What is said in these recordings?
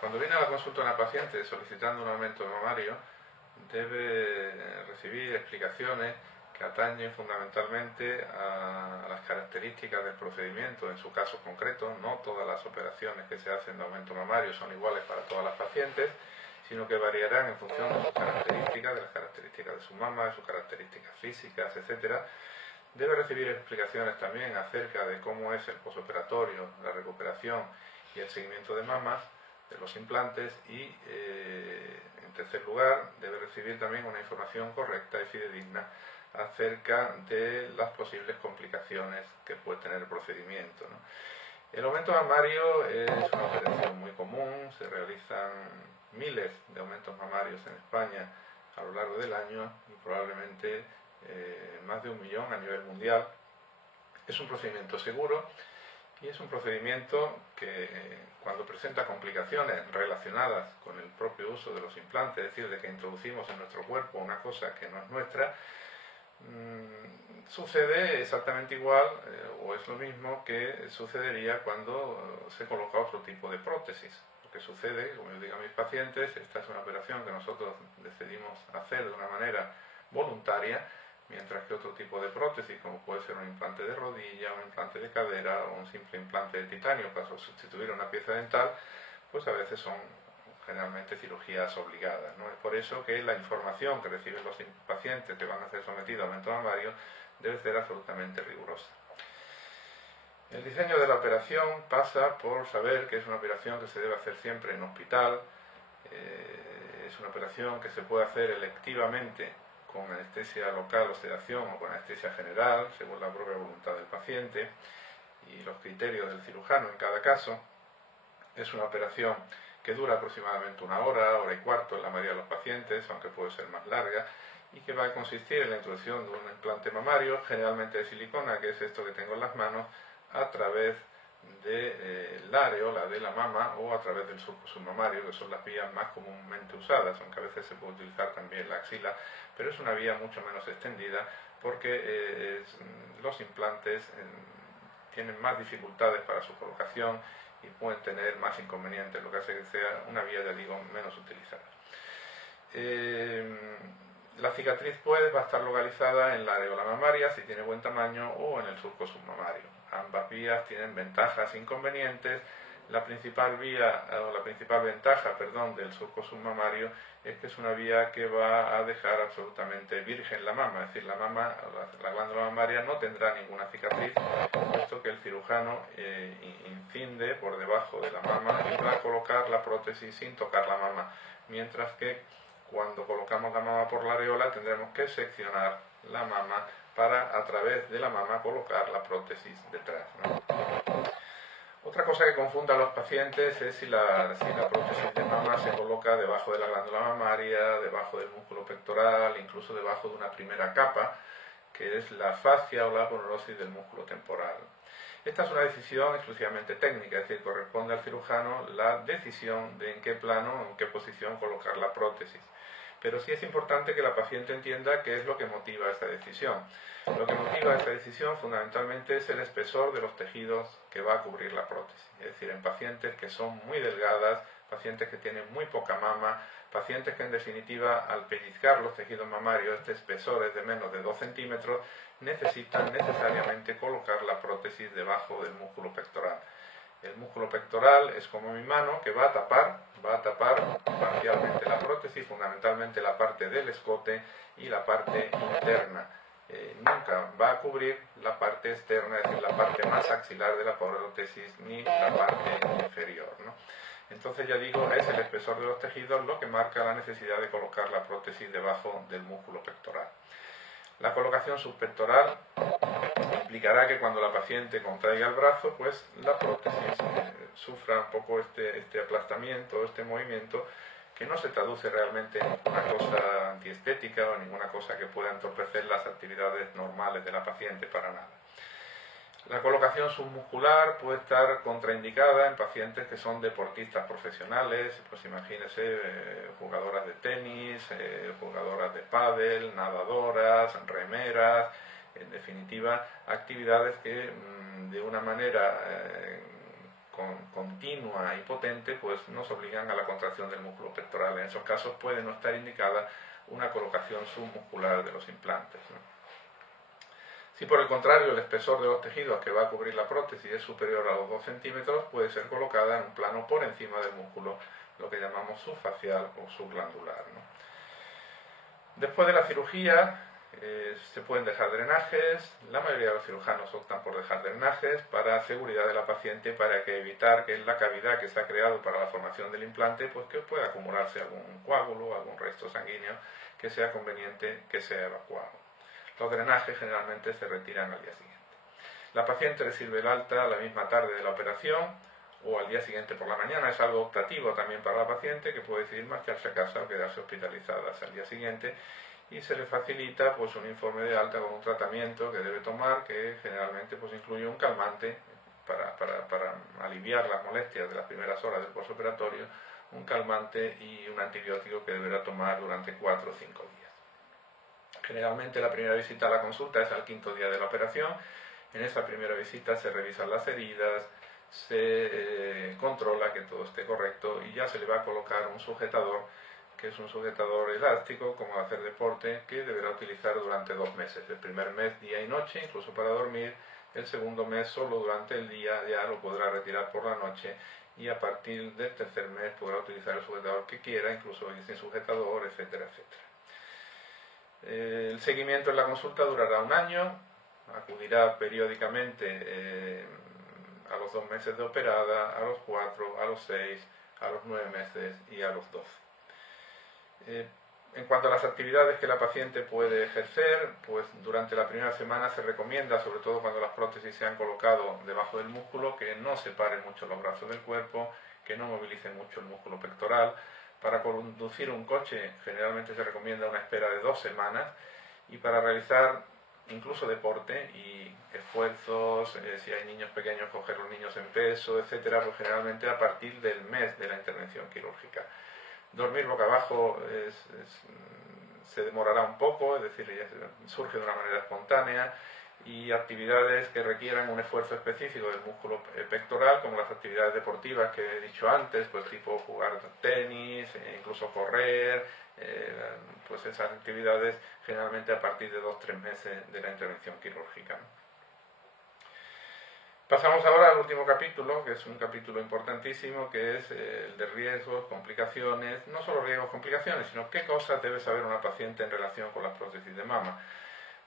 Cuando viene a la consulta una paciente solicitando un aumento mamario, debe recibir explicaciones que atañen fundamentalmente a las características del procedimiento en su caso concreto. No todas las operaciones que se hacen de aumento mamario son iguales para todas las pacientes, sino que variarán en función de sus características, de las características de su mama, de sus características físicas, etc. Debe recibir explicaciones también acerca de cómo es el posoperatorio, la recuperación y el seguimiento de mamas, de los implantes y, en tercer lugar, debe recibir también una información correcta y fidedigna acerca de las posibles complicaciones que puede tener el procedimiento, ¿no? El aumento mamario es una operación muy común, se realizan miles de aumentos mamarios en España a lo largo del año y probablemente más de 1 millón a nivel mundial. Es un procedimiento seguro y es un procedimiento que cuando presenta complicaciones relacionadas con el propio uso de los implantes, es decir, de que introducimos en nuestro cuerpo una cosa que no es nuestra, sucede exactamente igual o es lo mismo que sucedería cuando se coloca otro tipo de prótesis. Lo que sucede, como yo digo a mis pacientes, esta es una operación que nosotros decidimos hacer de una manera voluntaria, mientras que otro tipo de prótesis, como puede ser un implante de rodilla, un implante de cadera o un simple implante de titanio para sustituir una pieza dental, pues a veces son generalmente cirugías obligadas, ¿no? Es por eso que la información que reciben los pacientes que van a ser sometidos a aumento mamario debe ser absolutamente rigurosa. El diseño de la operación pasa por saber que es una operación que se debe hacer siempre en hospital, es una operación que se puede hacer electivamente con anestesia local o sedación o con anestesia general, según la propia voluntad del paciente y los criterios del cirujano en cada caso. Es una operación que dura aproximadamente 1 hora, hora y cuarto en la mayoría de los pacientes, aunque puede ser más larga, y que va a consistir en la introducción de un implante mamario, generalmente de silicona, que es esto que tengo en las manos, a través de la areola de la mama o a través del surco submamario, que son las vías más comúnmente usadas, aunque a veces se puede utilizar también la axila, pero es una vía mucho menos extendida porque los implantes tienen más dificultades para su colocación y pueden tener más inconvenientes, lo que hace que sea una vía, ya digo, menos utilizada. La cicatriz pues va a estar localizada en la areola mamaria si tiene buen tamaño o en el surco submamario. Ambas vías tienen ventajas e inconvenientes. La principal ventaja del surco submamario es que es una vía que va a dejar absolutamente virgen la mama, es decir, la glándula mamaria no tendrá ninguna cicatriz, puesto que el cirujano incide por debajo de la mama y va a colocar la prótesis sin tocar la mama, mientras que cuando colocamos la mama por la areola tendremos que seccionar la mama para a través de la mama colocar la prótesis detrás, ¿no? Otra cosa que confunde a los pacientes es si la prótesis de mama se coloca debajo de la glándula mamaria, debajo del músculo pectoral, incluso debajo de una primera capa, que es la fascia o la aponeurosis del músculo temporal. Esta es una decisión exclusivamente técnica, es decir, corresponde al cirujano la decisión de en qué plano, en qué posición colocar la prótesis. Pero sí es importante que la paciente entienda qué es lo que motiva esta decisión. Lo que motiva esta decisión fundamentalmente es el espesor de los tejidos que va a cubrir la prótesis. Es decir, en pacientes que son muy delgadas, pacientes que tienen muy poca mama, pacientes que en definitiva al pellizcar los tejidos mamarios, este espesor es de menos de 2 centímetros, necesitan necesariamente colocar la prótesis debajo del músculo pectoral. El músculo pectoral es como mi mano que va a tapar parcialmente la prótesis, fundamentalmente la parte del escote y la parte interna. Nunca va a cubrir la parte externa, es decir, la parte más axilar de la prótesis, ni la parte inferior, ¿no? Entonces, ya digo, es el espesor de los tejidos lo que marca la necesidad de colocar la prótesis debajo del músculo pectoral. La colocación subpectoral implicará que cuando la paciente contraiga el brazo, pues la prótesis sufra un poco este aplastamiento, este movimiento, que no se traduce realmente en ninguna cosa antiestética o ninguna cosa que pueda entorpecer las actividades normales de la paciente para nada. La colocación submuscular puede estar contraindicada en pacientes que son deportistas profesionales, pues imagínense jugadoras de tenis, jugadoras de pádel, nadadoras, remeras, en definitiva actividades que de una manera continua y potente, pues nos obligan a la contracción del músculo pectoral. En esos casos puede no estar indicada una colocación submuscular de los implantes, ¿no? Si por el contrario el espesor de los tejidos que va a cubrir la prótesis es superior a los 2 centímetros, puede ser colocada en un plano por encima del músculo, lo que llamamos subfacial o subglandular, ¿no? Después de la cirugía se pueden dejar drenajes. La mayoría de los cirujanos optan por dejar drenajes para seguridad de la paciente, para evitar que en la cavidad que se ha creado para la formación del implante, pues que pueda acumularse algún coágulo, algún resto sanguíneo que sea conveniente que sea evacuado. Los drenajes generalmente se retiran al día siguiente. La paciente recibe el alta la misma tarde de la operación o al día siguiente por la mañana. Es algo optativo también para la paciente, que puede decidir marcharse a casa o quedarse hospitalizada hasta el día siguiente, y se le facilita pues un informe de alta con un tratamiento que debe tomar, que generalmente pues incluye un calmante para aliviar las molestias de las primeras horas del postoperatorio, un calmante y un antibiótico que deberá tomar durante 4 o 5 días. Generalmente la primera visita a la consulta es al 5.º día de la operación. En esa primera visita se revisan las heridas, se controla que todo esté correcto y ya se le va a colocar un sujetador, que es un sujetador elástico como de hacer deporte, que deberá utilizar durante 2 meses. El primer mes día y noche, incluso para dormir. El segundo mes solo durante el día, ya lo podrá retirar por la noche, y a partir del tercer mes podrá utilizar el sujetador que quiera, incluso sin sujetador, etcétera, etcétera. El seguimiento en la consulta durará 1 año, acudirá periódicamente a los 2 meses de operada, a los 4, a los 6, a los 9 meses y a los 12. En cuanto a las actividades que la paciente puede ejercer, pues durante la primera semana se recomienda, sobre todo cuando las prótesis se han colocado debajo del músculo, que no separen mucho los brazos del cuerpo, que no movilicen mucho el músculo pectoral. Para conducir un coche generalmente se recomienda una espera de 2 semanas, y para realizar incluso deporte y esfuerzos, si hay niños pequeños, coger los niños en peso, etcétera, pues generalmente a partir del mes de la intervención quirúrgica. Dormir boca abajo se demorará un poco, es decir, surge de una manera espontánea, y actividades que requieran un esfuerzo específico del músculo pectoral, como las actividades deportivas que he dicho antes, pues tipo jugar tenis, incluso correr, pues esas actividades generalmente a partir de 2 o 3 meses de la intervención quirúrgica, ¿no? Pasamos ahora al último capítulo, que es un capítulo importantísimo, que es el de riesgos, complicaciones. No solo riesgos, complicaciones, sino qué cosas debe saber una paciente en relación con las prótesis de mama.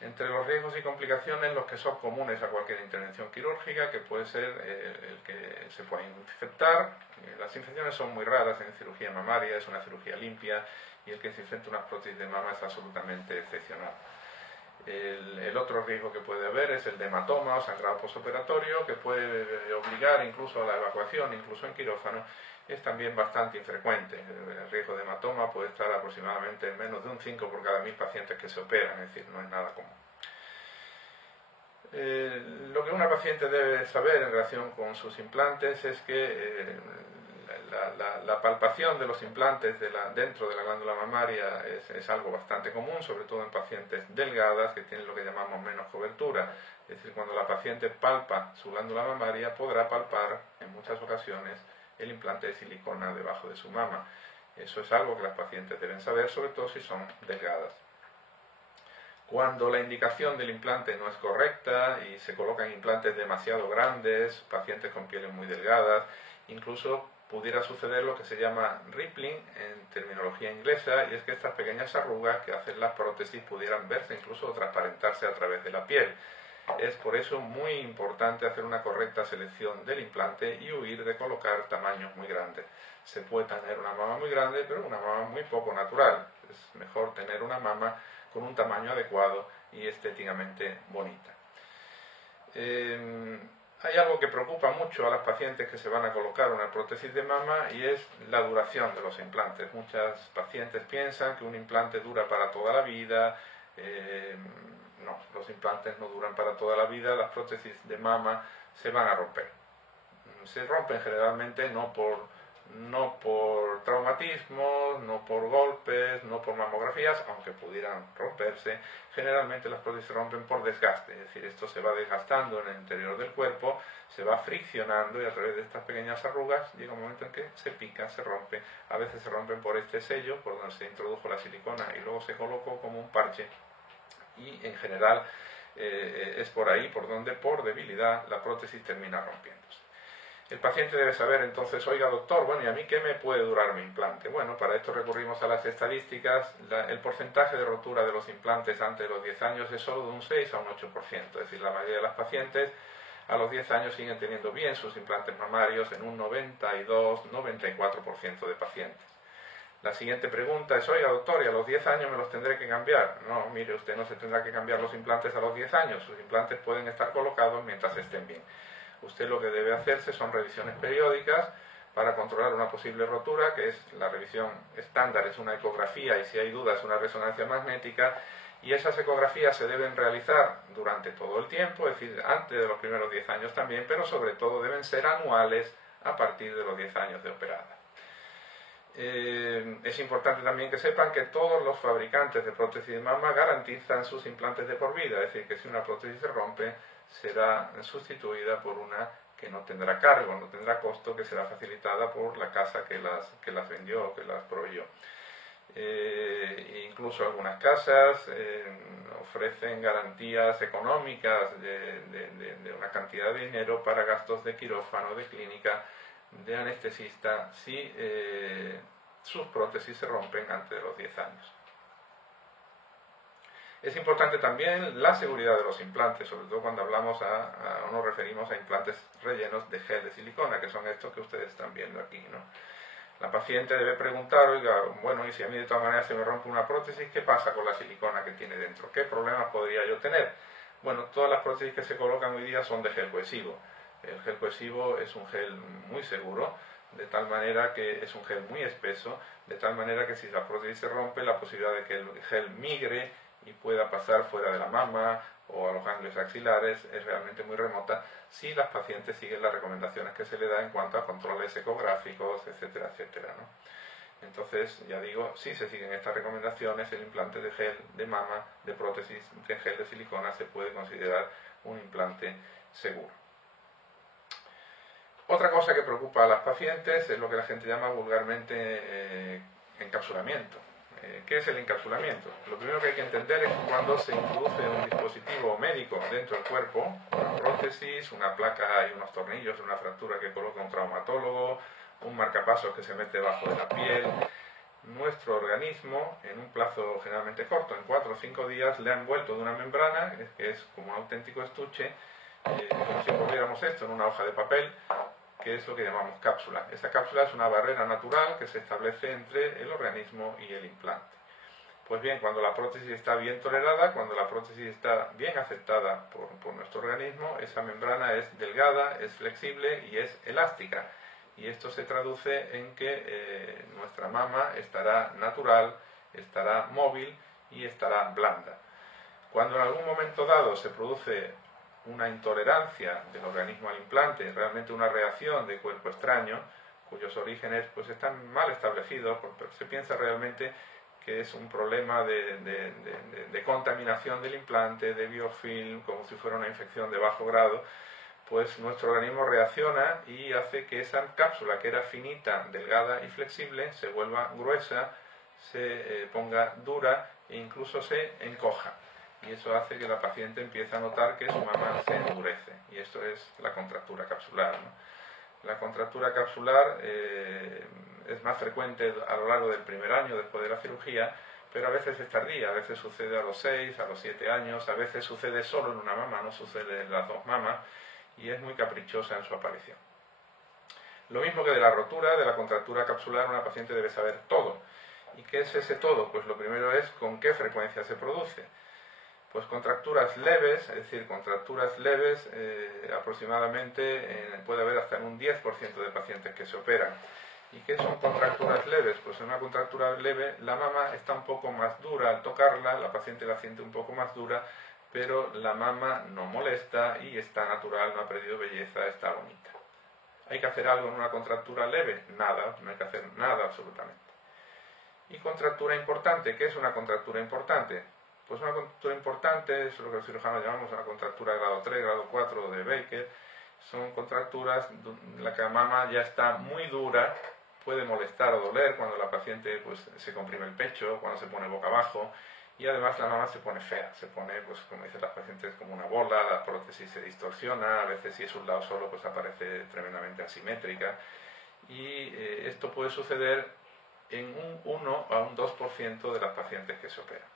Entre los riesgos y complicaciones, los que son comunes a cualquier intervención quirúrgica, que puede ser el que se pueda infectar. Las infecciones son muy raras en cirugía mamaria, es una cirugía limpia, y el que se infecte unas prótesis de mama es absolutamente excepcional. El otro riesgo que puede haber es el de hematoma o sangrado postoperatorio, que puede obligar incluso a la evacuación, incluso en quirófano. Es también bastante infrecuente. El riesgo de hematoma puede estar aproximadamente en menos de un 5 por cada 1000 pacientes que se operan, es decir, no es nada común. Lo que una paciente debe saber en relación con sus implantes es que la palpación de los implantes dentro de la glándula mamaria es algo bastante común, sobre todo en pacientes delgadas que tienen lo que llamamos menos cobertura. Es decir, cuando la paciente palpa su glándula mamaria, podrá palpar en muchas ocasiones el implante de silicona debajo de su mama. Eso es algo que las pacientes deben saber, sobre todo si son delgadas. Cuando la indicación del implante no es correcta y se colocan implantes demasiado grandes, pacientes con pieles muy delgadas, incluso pudiera suceder lo que se llama rippling en terminología inglesa, y es que estas pequeñas arrugas que hacen las prótesis pudieran verse, incluso transparentarse a través de la piel. Es por eso muy importante hacer una correcta selección del implante y huir de colocar tamaños muy grandes. Se puede tener una mama muy grande, pero una mama muy poco natural. Es mejor tener una mama con un tamaño adecuado y estéticamente bonita. Hay algo que preocupa mucho a las pacientes que se van a colocar una prótesis de mama, y es la duración de los implantes. Muchas pacientes piensan que un implante dura para toda la vida. No, los implantes no duran para toda la vida. Las prótesis de mama se van a romper. Se rompen generalmente no por no por traumatismos, no por golpes, no por mamografías, aunque pudieran romperse. Generalmente las prótesis se rompen por desgaste, es decir, esto se va desgastando en el interior del cuerpo, se va friccionando y a través de estas pequeñas arrugas llega un momento en que se pica, se rompe. A veces se rompen por este sello, por donde se introdujo la silicona y luego se colocó como un parche, y en general es por ahí por donde por debilidad la prótesis termina rompiéndose. El paciente debe saber entonces, oiga doctor, bueno, ¿y a mí qué me puede durar mi implante? Bueno, para esto recurrimos a las estadísticas. El porcentaje de rotura de los implantes antes de los 10 años es solo de un 6 a un 8%, es decir, la mayoría de las pacientes a los 10 años siguen teniendo bien sus implantes mamarios en un 92-94% de pacientes. La siguiente pregunta es, oiga doctor, ¿y a los 10 años me los tendré que cambiar? No, mire, usted no se tendrá que cambiar los implantes a los 10 años, sus implantes pueden estar colocados mientras estén bien. Usted lo que debe hacerse son revisiones periódicas para controlar una posible rotura, que es la revisión estándar, es una ecografía y si hay dudas una resonancia magnética, y esas ecografías se deben realizar durante todo el tiempo, es decir, antes de los primeros 10 años también, pero sobre todo deben ser anuales a partir de los 10 años de operada. Es importante también que sepan que todos los fabricantes de prótesis de mama garantizan sus implantes de por vida, es decir, que si una prótesis se rompe, será sustituida por una que no tendrá cargo, no tendrá costo, que será facilitada por la casa que las vendió o que las proveyó. Incluso algunas casas ofrecen garantías económicas de una cantidad de dinero para gastos de quirófano, de clínica, de anestesista, si sus prótesis se rompen antes de los 10 años. Es importante también la seguridad de los implantes, sobre todo cuando hablamos o nos referimos a implantes rellenos de gel de silicona, que son estos que ustedes están viendo aquí, ¿no? La paciente debe preguntar, oiga, bueno, y si a mí de todas maneras se me rompe una prótesis, ¿qué pasa con la silicona que tiene dentro? ¿Qué problemas podría yo tener? Bueno, todas las prótesis que se colocan hoy día son de gel cohesivo. El gel cohesivo es un gel muy seguro, de tal manera que es un gel muy espeso, de tal manera que si la prótesis se rompe, la posibilidad de que el gel migre y pueda pasar fuera de la mama o a los ganglios axilares es realmente muy remota si las pacientes siguen las recomendaciones que se le da en cuanto a controles ecográficos, etcétera, etcétera, ¿no? Entonces, ya digo, si se siguen estas recomendaciones, el implante de gel de mama, de prótesis de gel de silicona, se puede considerar un implante seguro. Otra cosa que preocupa a las pacientes es lo que la gente llama vulgarmente encapsulamiento. ¿Qué es el encapsulamiento? Lo primero que hay que entender es cuando se introduce un dispositivo médico dentro del cuerpo, una prótesis, una placa y unos tornillos, una fractura que coloca un traumatólogo, un marcapasos que se mete debajo de la piel. Nuestro organismo, en un plazo generalmente corto, en 4 o 5 días, le ha envuelto de una membrana, que es como un auténtico estuche, como si envolviéramos esto en una hoja de papel, que es lo que llamamos cápsula. Esa cápsula es una barrera natural que se establece entre el organismo y el implante. Pues bien, cuando la prótesis está bien tolerada, cuando la prótesis está bien aceptada por nuestro organismo, esa membrana es delgada, es flexible y es elástica. Y esto se traduce en que nuestra mama estará natural, estará móvil y estará blanda. Cuando en algún momento dado se produce una intolerancia del organismo al implante, realmente una reacción de cuerpo extraño, cuyos orígenes pues están mal establecidos, pero se piensa realmente que es un problema de contaminación del implante, de biofilm, como si fuera una infección de bajo grado, pues nuestro organismo reacciona y hace que esa cápsula, que era finita, delgada y flexible, se vuelva gruesa, se ponga dura e incluso se encoja. Y eso hace que la paciente empiece a notar que su mama se endurece. Y esto es la contractura capsular, ¿no? La contractura capsular es más frecuente a lo largo del primer año después de la cirugía, pero a veces es tardía, a veces sucede a los 6, a los 7 años, a veces sucede solo en una mama, no sucede en las dos mamas, y es muy caprichosa en su aparición. Lo mismo que de la rotura, de la contractura capsular, una paciente debe saber todo. ¿Y qué es ese todo? Pues lo primero es con qué frecuencia se produce. Pues contracturas leves, es decir, contracturas leves aproximadamente puede haber hasta en un 10% de pacientes que se operan. ¿Y qué son contracturas leves? Pues en una contractura leve la mama está un poco más dura al tocarla, la paciente la siente un poco más dura, pero la mama no molesta y está natural, no ha perdido belleza, está bonita. ¿Hay que hacer algo en una contractura leve? Nada, no hay que hacer nada absolutamente. ¿Y contractura importante? ¿Qué es una contractura importante? Pues una contractura importante es lo que los cirujanos llamamos una contractura de grado 3, grado 4 de Baker. Son contracturas en las que la mama ya está muy dura, puede molestar o doler cuando la paciente pues, se comprime el pecho, cuando se pone boca abajo, y además la mama se pone fea, se pone, pues como dicen las pacientes, como una bola, la prótesis se distorsiona, a veces si es un lado solo pues aparece tremendamente asimétrica, y esto puede suceder en un 1 a un 2% de las pacientes que se operan.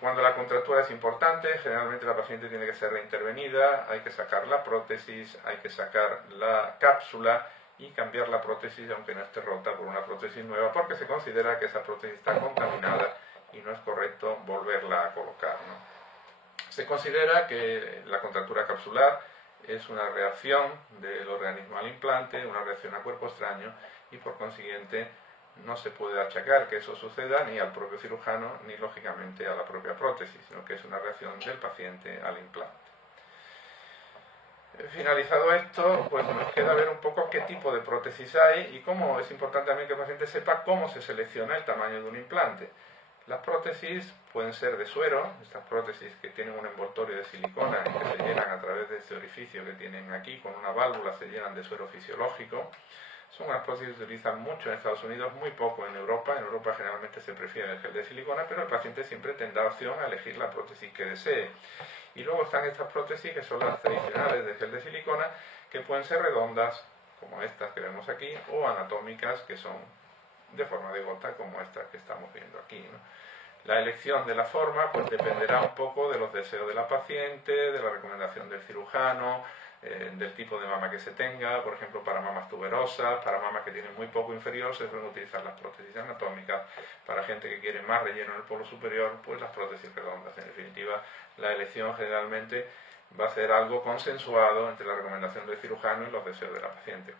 Cuando la contractura es importante, generalmente la paciente tiene que ser reintervenida, hay que sacar la prótesis, hay que sacar la cápsula y cambiar la prótesis, aunque no esté rota, por una prótesis nueva, porque se considera que esa prótesis está contaminada y no es correcto volverla a colocar, ¿no? Se considera que la contractura capsular es una reacción del organismo al implante, una reacción a cuerpo extraño, y por consiguiente no se puede achacar que eso suceda ni al propio cirujano ni lógicamente a la propia prótesis, sino que es una reacción del paciente al implante. Finalizado esto, pues nos queda ver un poco qué tipo de prótesis hay y cómo es importante también que el paciente sepa cómo se selecciona el tamaño de un implante. Las prótesis pueden ser de suero, estas prótesis que tienen un envoltorio de silicona y que se llenan a través de este orificio que tienen aquí, con una válvula se llenan de suero fisiológico. Son unas prótesis que se utilizan mucho en Estados Unidos, muy poco en Europa. En Europa generalmente se prefiere el gel de silicona, pero el paciente siempre tendrá opción a elegir la prótesis que desee. Y luego están estas prótesis que son las tradicionales de gel de silicona, que pueden ser redondas, como estas que vemos aquí, o anatómicas, que son de forma de gota, como estas que estamos viendo aquí, ¿no? La elección de la forma pues dependerá un poco de los deseos de la paciente, de la recomendación del cirujano, del tipo de mama que se tenga. Por ejemplo, para mamas tuberosas, para mamas que tienen muy poco inferior, se suelen utilizar las prótesis anatómicas. Para gente que quiere más relleno en el polo superior, pues las prótesis redondas. En definitiva, la elección generalmente va a ser algo consensuado entre la recomendación del cirujano y los deseos de la paciente.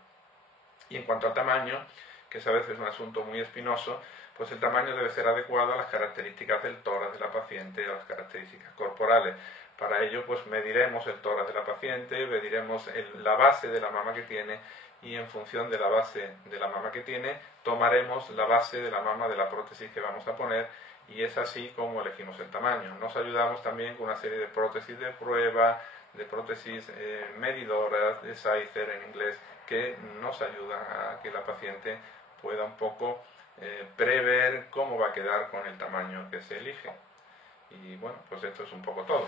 Y en cuanto al tamaño, que es a veces un asunto muy espinoso, pues el tamaño debe ser adecuado a las características del tórax de la paciente, a las características corporales. Para ello, pues mediremos el tórax de la paciente, mediremos la base de la mama que tiene y en función de la base de la mama que tiene, tomaremos la base de la mama de la prótesis que vamos a poner y es así como elegimos el tamaño. Nos ayudamos también con una serie de prótesis de prueba, de prótesis medidoras, de Sizer en inglés, que nos ayudan a que la paciente pueda un poco prever cómo va a quedar con el tamaño que se elige. Y bueno, pues esto es un poco todo.